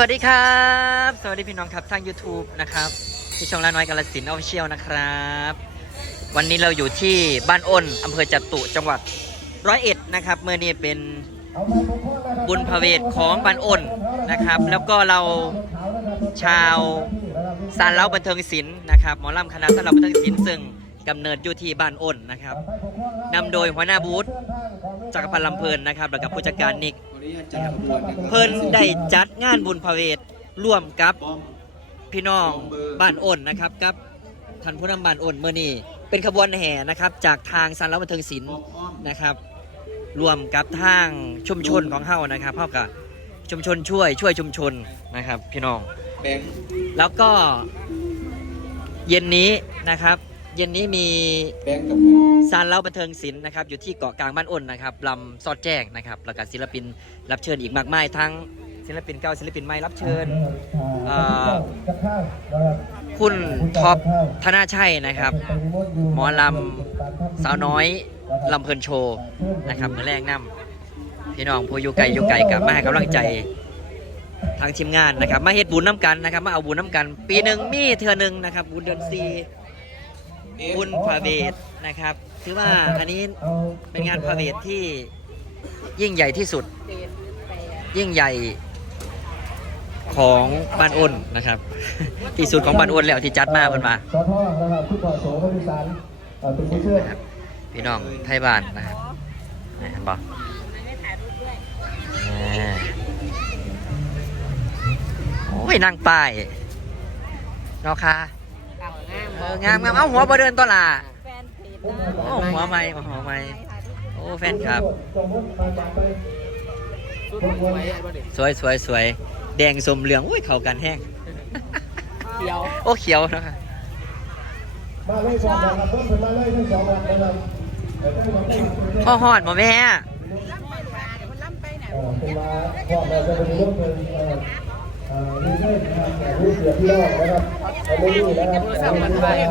สวัสดีครับ สวัสดีพี่น้องครับทาง YouTube นะครับที่ช่องละน้อยกาลสินออฟฟิเชียลนะครับ วันนี้เราอยู่ที่บ้านอ้นอำเภอจตุจังหวัดร้อยเอ็ดนะครับเมื่อนี้เป็นบุญพระเวทของบ้านอ้นนะครับ แล้วก็เราชาวซานเล้าบันเทิงศิลป์นะครับหมอลำคณะซานเล้าบันเทิงศิลป์ซึ่งกำเนิดอยู่ที่บ้านอ้นนะครับนำโดยหัวหน้าบูธจักรพันธ์ลำเพลินนะครับแล้วกับผู้จัดการนิก เพิ่นได้จัดงานบุญพระเวทร่วมกับพี่น้องบ้านอ้นนะครับกับท่านผู้นำบ้านอ้นเมื่อนี้เป็นขบวนแห่นะครับ จากทางสันรับบันเทิงศิลป์นะครับรวมกับทางชุมชนของเฮานะครับเฮากับชุมชนช่วยช่วยชุมชนนะครับ พี่น้องแบงค์แล้วก็เย็นนี้นะครับ เย็นนี้มีแบงค์กับซานเล้าบันเทิงศิลป์นะครับอยู่ที่เกาะกลางบ้านอ้นนะครับลำซอดแจ้งนะครับแล้วก็ศิลปินรับเชิญอีกมากมายทั้งศิลปินเก่าศิลปินใหม่รับเชิญเอ่อคุณท็อปธนาชัยนะครับ หมอลำสาวน้อยลำเพลินโชว์นะครับมือแรกนํพี่น้องผู้อยู่ไกลอยู่ไกลกับมาให้กำลังใจทางทีมงานนะครับ มาเฮ็ดบุญน้ำกันนะครับ มาเอาบุญน้ำกัน ปีหนึ่งมีเทือหนึ่งนะครับ บุญเดือนสี่ บุญพระเวทนะครับ ถือว่าอันนี้เป็นงานพระเวทที่ยิ่งใหญ่ที่สุด ยิ่งใหญ่ของบ้านอ้นนะครับ ที่สุดของบ้านอ้นแล้วที่จัดมาเพิ่นมาสอทอนะครับผู้ก่อโสพระพิสารเอ่อเป็นผู้ช่วยนะครับพี่น้องไทยบ้านนะครับเห็นปะอ่าโอ้ยนั่งป้ายเนาะค่ะ เอองามงามเอาหัวบ่เดินตัวล่ะแฟนเพจโอ้หัวไม่หัวไม่โอ้แฟนครับจงมุ่งมาจากไปสวยสวยสวยแดงสมเหลืองอุ้ยเข้ากันแห้งเขียวโอ้เขียวนะครับมาเลยสองวันครับเพิ่มเป็นมาเลยทั้งสองวันนะครับเดี๋ยวต้องมาเต้นเป็นพ่อหอดบ่แม่ล่ำไปมาเดี๋ยวมันล่ำไปไหนเอ่อเป็นมาพวก เราจะเป็นร่วมเป็นเอ่อเอ่อมีเพื่อนนะครับแต่รู้เสียพี่น้องนะครับเอาไม่รู้นะครับแต่ไม่รู้นะครับ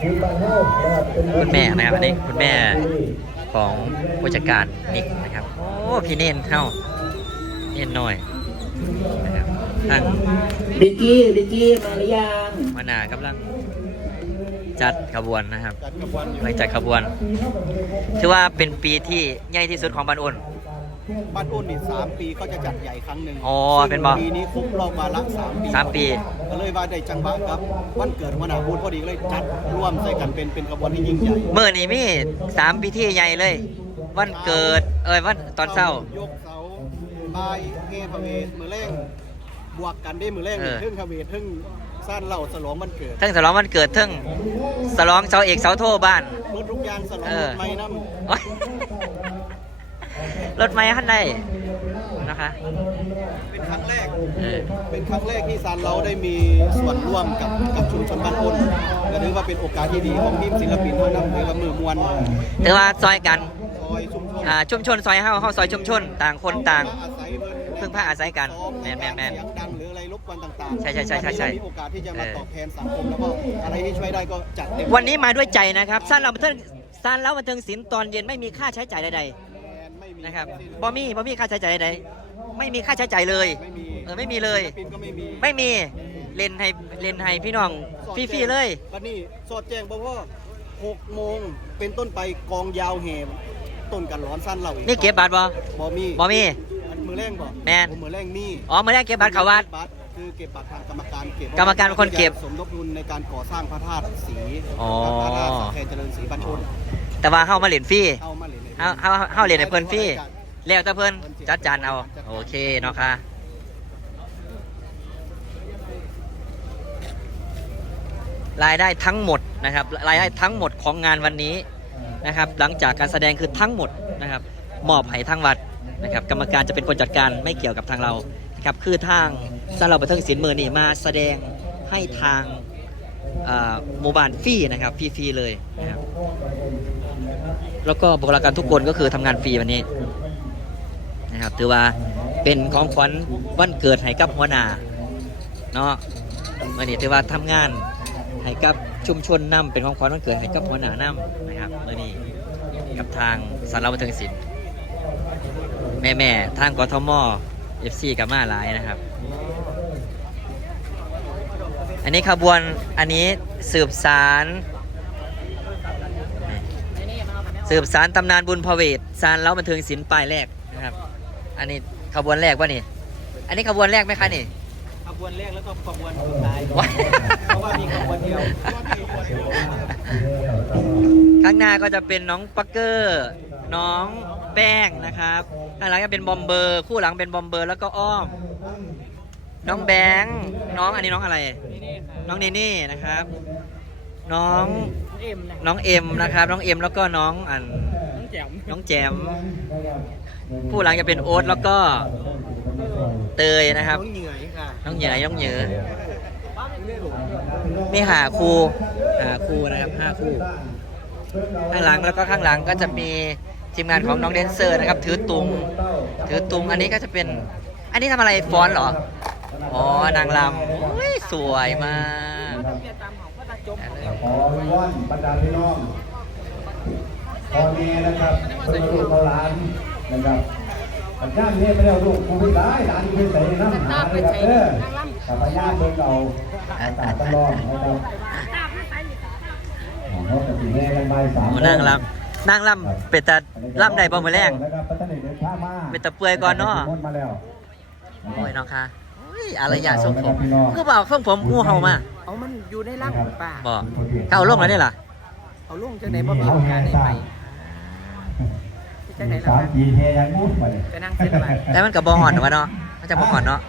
คือบ้านเฮานะครับเป็นคุณแม่นะครับอันนี้คุณแม่ของผู้จัดการนิกนะครับ โอ้พี่เน้นเข้าเน้นหน่อยนะครับทางดิกกี้ดิกกี้มาหรือยังมานากำลังจัดขบวนนะครับจัดกับวันกำลังจัดขบวน ถือว่าเป็นปีที่ใหญ่ที่สุดของบ้านอ้น บ้านอ้นนี่สามปีก็จะจัดใหญ่ครั้งหนึ่งอ๋อเป็นบ่ปีนี้ครบรอบวาระสามปีสามปี ก็เลยว่าได้จังหวะครับวันเกิดหัวหน้าบูธพอดีก็เลยจัดร่วมใส่กันเป็นเป็นขบวนที่ยิ่งใหญ่เมื่อนี้มีสามพิธีใหญ่เลย วันเกิด เอ้ยวันตอนเช้า ยกเสาบายเฮพระเวทมือแรงบวกกันได้มือแรงเออ เทึ่งพระเวทเทึ่งสั้นเหล่าฉลองวันเกิดทั้งฉลองวันเกิดทั้งฉลองเสาเอกเสาโทบ้านมืดทุกอย่างฉลองเออไม่น้โอ๊ย รถไฟคันใดนะคะำเป็นครั้งแรกเออเป็นครั้งแรกที่ซานเราได้มีส่วนร่วมกับกับชุมชนบ้านอ้นก็ถือว่าเป็นโอกาสที่ดีของทีมศิลปินเขานำถือว่ามือมวลถือว่าซอยกันซอยชุมชนอ่าชุมชนซอยเฮาเฮาซอยชุมชน ต่างคนต่างอาศัยเพิ่นพึ่งพาอาศัยกันแม่นแม่นแม่นเสียงดังหรืออะไรรบกวนต่างๆ ใช่ใช่ใช่ใช่ใช่วันนี้เรามีโอกาสที่จะมาเออตอบแทนสังคมแล้วก็อะไรที่ช่วยได้ก็จัดเต็มวันนี้มาด้วยใจนะครับสั้นเราบันเทิงสั้นเราบันเทิงศิลป์ตอนเย็นไม่มีค่าใช้จ่ายใดไม่มีๆ นะครับทั้งสิ้นบ่มีบ่มีค่าใช้จ่ายใดๆไม่มีค่าใช้จ่ายเลยไม่มีเออไม่มีเลย ศิปินก็ไม่มีไม่มีเล่นให้เล่นให้พี่น้องฟรีๆเลย วันนี้สอดแจ้งบอกว่า6โมงเป็นต้นไปกองยาวแห่ต้นกันร้อนสั้นเราอีกนี่เก็บบัตรบ่บ่มีบ่มีอันมือแรงบ่แม่นโอ้มือแรงมีอ๋อมื่อแรกเก็บบัตรเขาวัด บัตรคือเก็บบัตรทางกรรมการเก็บกรรมการเป็นคนเก็บสมทบทุนในการก่อสร้างพระธาตุสีอ๋อ พระธาตุสังแคเจริญศรีบรรชนแต่ว่าเฮามาเล่นฟรี เอามาเลยน เฮาเฮาเฮาเล่นให้เพิ่นฟรีแล้วแต่เพิ่นจัดจานเอา โอเคเนาะค่ะรายได้ทั้งหมดนะครับรายได้ทั้งหมดของงานวันนี้นะครับ หลังจากการแสดงคือทั้งหมดนะครับ มอบให้ทางวัดนะครับ กรรมการจะเป็นคนจัดการไม่เกี่ยวกับทางเรานะครับคือทางสำหรับบันเทิงศิลป์มือนี่มาแสดงให้ทางอ่าหมู่บ้านฟรีนะครับฟรีๆเลยนะครับ แล้วก็บุคลากรทุกคนก็คือทำงานฟรีวันนี้นะครับถือว่าเป็นของขวัญวันเกิดให้กับหัวหน้าเนาะวันนี้ถือว่าทำงานให้กับชุมชนนํเป็นของขวัญวันเกิดให้กับหัวหน้านํนะครับวันนี้กับทางสารบันเทิงศิลป์แม่แม่ๆทางกทม FC กับมาหลายนะครับ อันนี้ขบวนอันนี้สืบสาร สืบสารตำนานบุญพระเวทสารเล้าบันเทิงศิลป์ป้ายแรกนะครับ อันนี้ขบวนแรกวะนี่ อันนี้ขบวนแรกไหมคะนี่ ขบวนแรกแล้วก็ขบวนสุดท้ายว้าย เพราะว่ามีขบวนเดียวข้างหน้าก็จะเป็นน้องปักเกอร์ น้องแป้งนะครับข้างหลังก็เป็นบอมเบอร์ คู่หลังเป็นบอมเบอร์แล้วก็อ้อม น้องแบงค์น้องอันนี้น้องอะไร น้องเนเน่นะครับ น้องเอ็มนะน้องเอ็มนะครับ น้องเอ็มแล้วก็น้องอันน้องแจ๋มน้องแจมคู่หลังจะเป็นโอ๊ตแล้วก็เตยนะครับ น้องเหนื่อยค่ะน้องเหยื่อน้องเหยื่อนี่หาครูหาครูนะครับห้าคู่ข้างหลังแล้วก็ข้างหลังก็จะมีทีมงานของน้องแดนเซอร์นะครับ ถือตุง ถือตุงอันนี้ก็จะเป็น อันนี้ทำอะไรฟ้อนเหรอ อ๋อนางรำโอ้ยสวยมาก เนี่ยตามของพ่อตาจบขอว่อนบรรดาพี่น้องพ่อแม่นะครับเป็นลูกเขาหลานนะครับอาจารย์เนี่ยไม่ได้เอาลูกกูไปได้หลานกูไปใส่น้ำหาเลยครับเด้อกับพญาเบิ่งเอาอากาศตลอดนะครับเขาจะสีแม่กันใบายสามโอ้นางรำนางรำเป็ดตาล่ำใดบ่มือแรงนะครับพัฒนาเดินช้ามาเป็นตะเปื่อยก่อนเนาะมาแล้วโอ้ยน้องค่ะโอ้ยอารยาททรงผมก็บอกทรงผมงูเห่ามาเอามันอยู่ในร่างป่าบอกเขาเอาลงแล้วนี่ล่ะเอาลุงจังไหนบ่มีโอกาสได้ไปจังไหนล่ะสามปีเทยังมุดมาเลยจะนั่งเส้นอะไรแต่มันกับบอหอนวะเนาะมันจะบอหอนเนาะ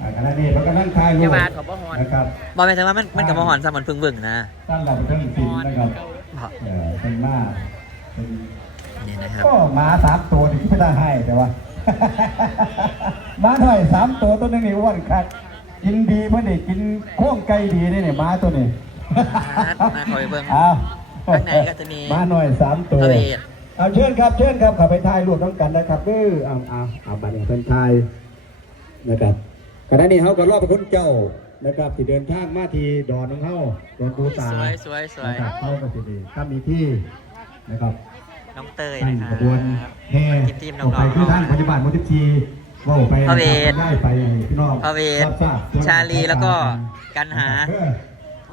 อ่าขณะนี้มันก็นั่งทายลูอย่ากมาถอดบ่ฮอนนะครับบอหมายถึงว่ามันมันกับบอหอนซะมันเพึ่งเบิ่งนะตั้งหลักเป็นสินนะครับบอกเออเป็นมาเป็นนี่นะครับก็หมาสามตัวนี่ที่ไม่ได้ให้แต่ว่าห มาหน่อยสามตัวตัวหนึงนี่อ้วนคักกินดีเพื่อนนี่กินโค้งไก่ดีนี่เนี่ยหมาตัวนี้มาคอยเบิ่งอ้าวข้างในก็จะมีหมาหน่อยสามตัวพระเวทเอาเชิญครับเชิญครับขับไปทายรวมน้องกันนะครับเออเอาเอาเอาบัตรเป็นทายนะครับขณะนี้เขาก็รอบไปคนเจ้านะครับที่เดินทางมาที่ดอนของเขาดอนปูตาสวยสวยสวยนะครับเข้าก็สิดีถ้ามีที่นะครับ น้องเตยตั้งนะคขรับบวนแห่ทีมทีมน้ออกอไปงคือท่านปัจจุบันมุทิชีว่าไปพระเวทได้ไปพี่น้องพระเวทรับทราบชาลีแล้วก็กันหาเออ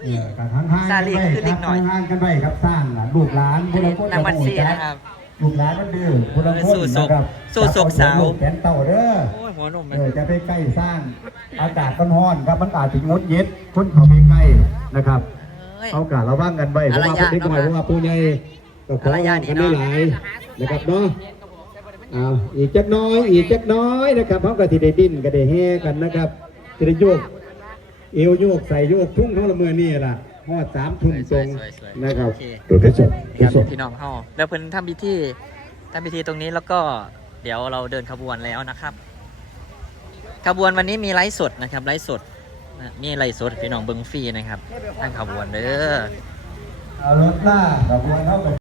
เออการห่างๆชาลีกันไว้คือเด็กหน่อยห่างๆกันไว้ครับสร้างหลานลูกหลานอันนี้ผู้ใดนางวันซี่ผู้ใดนะครับ ลูกหลานมันดื้อผู้ใดผู้สู้ศกนะครับสู้ศกสาวแขนเต่าเด้อ โอ้ยหัวนมมัน เออจะไปใกล้สร้างอากาศมันร้อนครับมันอาจจะงดเย็ดคนเขาไปใกล้นะครับ เอ้ยเอากาศระวังกันไว้เพราะว่าอารยะผู้เด็กหน่อยเพราะว่าผู้ใหญ่ ก็ขออารยะกันนี่ได้เนาะหลายนะครับเนาะเอาอีกจักหน้อยอีกจักหน้อยนะครับเขาก็สิได้ดิ้นก็ได้แห่กันนะครับสิได้โยก เอวโยกใส่โยกทุ่งเขาละเมือนี่ล่ะฮอดสามทุ่มตรงสวยๆสวยๆนะครับโอเคตัวที่สุดนี่ครับพี่น้องเฮาแล้วเพิ่นทำพิธีทำพิธีตรงนี้แล้วก็เดี๋ยวเราเดินขบวนแล้วนะครับขบวนวันนี้มีไลฟ์สดนะครับไลฟ์สดนะมีไลฟ์สดพี่น้องเบิงฟรีนะครับทางขบวนเด้อเอารถหน้าขบวนเข้าไป